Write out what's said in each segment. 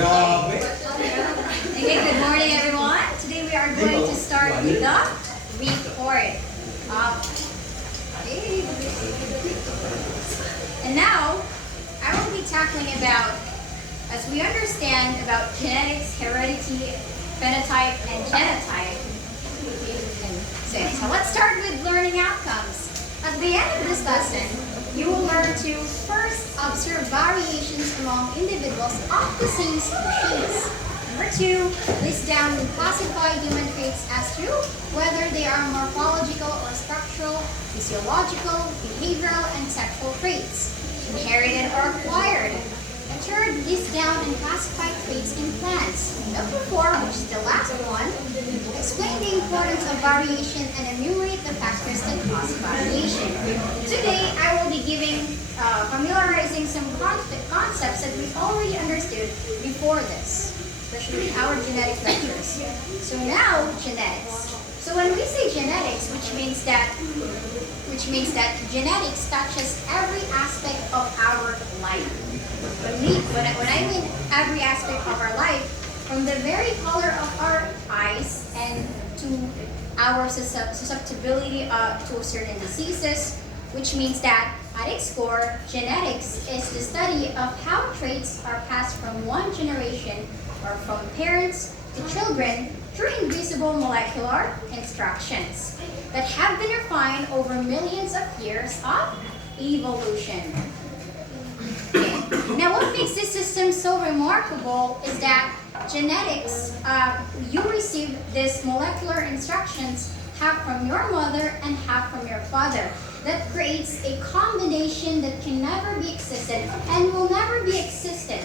Okay, good morning everyone. Today we are going to start with the report. And now, I will be tackling about, as we understand about genetics, heredity, phenotype, and genotype. So let's start with learning outcomes. At the end of this lesson, you will learn to first observe variations among individuals of the same species. Number 2, list down and classify human traits as to whether they are morphological or structural, physiological, behavioral, and sexual traits, inherited or acquired. And third, list down and classify traits in plants. Number 4, which is the last one, explain the importance of variation and enumerate the factors that cause variation. Today, I will be familiarizing some concepts that we already understood before this, especially our genetic lectures. So now, genetics. So when we say genetics, which means that genetics touches every aspect of our life. When I mean every aspect of our life, from the very color of our eyes and to our susceptibility to certain diseases, which means that at its core, genetics is the study of how traits are passed from one generation or from parents to children through invisible molecular instructions that have been refined over millions of years of evolution. Okay. Now, what makes this system so remarkable is that genetics, you receive these molecular instructions half from your mother and half from your father. That creates a combination that can never be existed and will never be existed,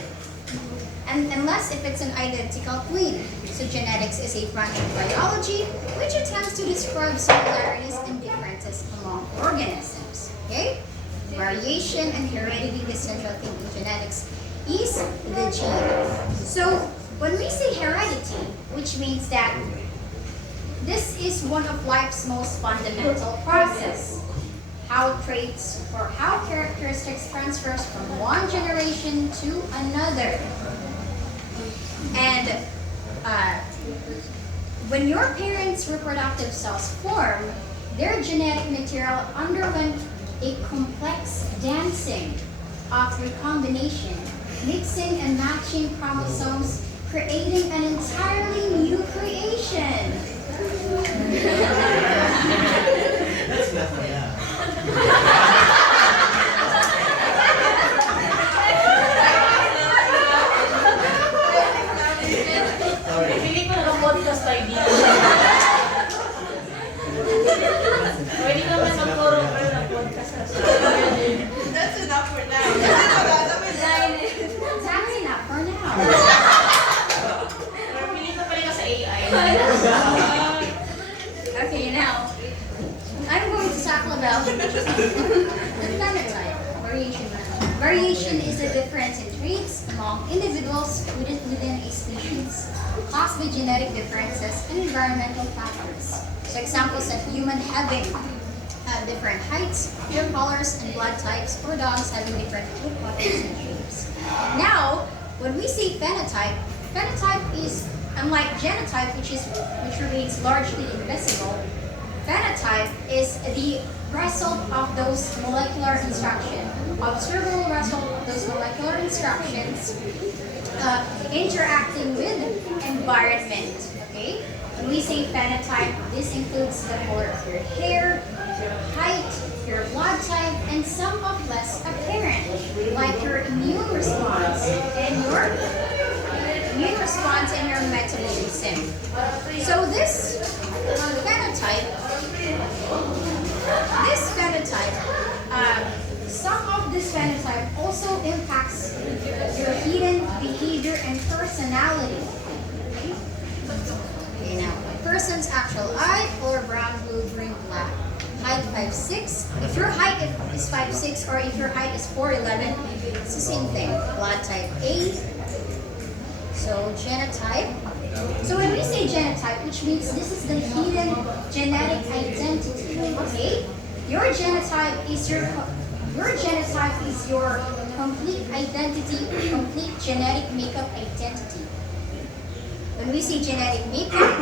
and unless if it's an identical twin. So genetics is a branch of biology which attempts to describe similarities and differences among organisms. Okay? Variation and heredity, the central thing in genetics is the gene. So when we say heredity, which means that this is one of life's most fundamental process. How traits or how characteristics transfers from one generation to another. And when your parents' reproductive cells form, their genetic material underwent a complex dancing of recombination, mixing and matching chromosomes, creating an entirely new creation. That's nothing, yeah. Pili ko ng podcast like dito. Pwede naman magpuro ka ng podcast na sa That's enough for now. That's enough for now. Or pili ka pa rin ka sa AI. Okay, now I'm going to talk about the phenotype, variation. Variation is the difference in traits among individuals within a species, caused by genetic differences and environmental factors. So examples of human having different heights, hair colors, and blood types, or dogs having different foot patterns and shapes. Now, when we say phenotype, phenotype is unlike genotype, which remains largely invisible. Phenotype is the result of those molecular instructions, observable result of those molecular instructions interacting with environment. Okay, when we say phenotype, this includes the color of your hair, your height, your blood type, and some of less apparent, like your immune response and your metabolism. So this phenotype, some of this phenotype also impacts your hidden behavior and personality. Okay, now, a person's actual eye, color brown, blue, green, black. Height 5'6". If your height is 5'6", or if your height is 4'11", it's the same thing. Blood type A. So genotype. So when we say genotype, which means this is the hidden genetic identity. Okay, your genotype is your complete identity, complete genetic makeup identity. When we say genetic makeup,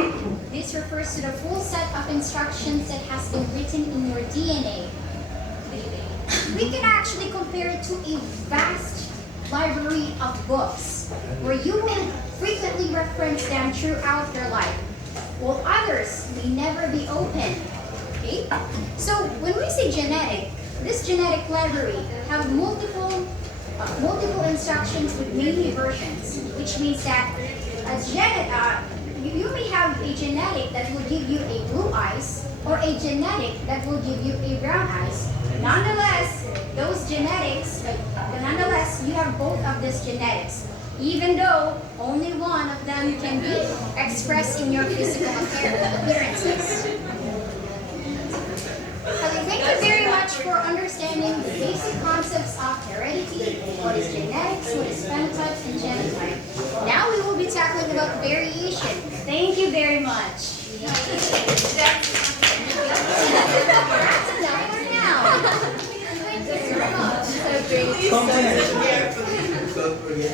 this refers to the full set of instructions that has been written in your DNA. We can actually compare it to a vast library of books where you will frequently reference them throughout your life, while others may never be opened. Okay? So when we say genetic, this genetic library have multiple instructions with many versions, which means that you may have a genetic that will give you a blue eyes or a genetic that will give you a brown eyes. Nonetheless, you have both of these genetics, even though only one of them can be expressed in your physical appearances. Okay, thank you very much for understanding the basic concepts of heredity, what is genetics, what is phenotype, and genotype. Now we will be tackling about variation. Thank you very much. That's enough for now. Thank you very much. Come here.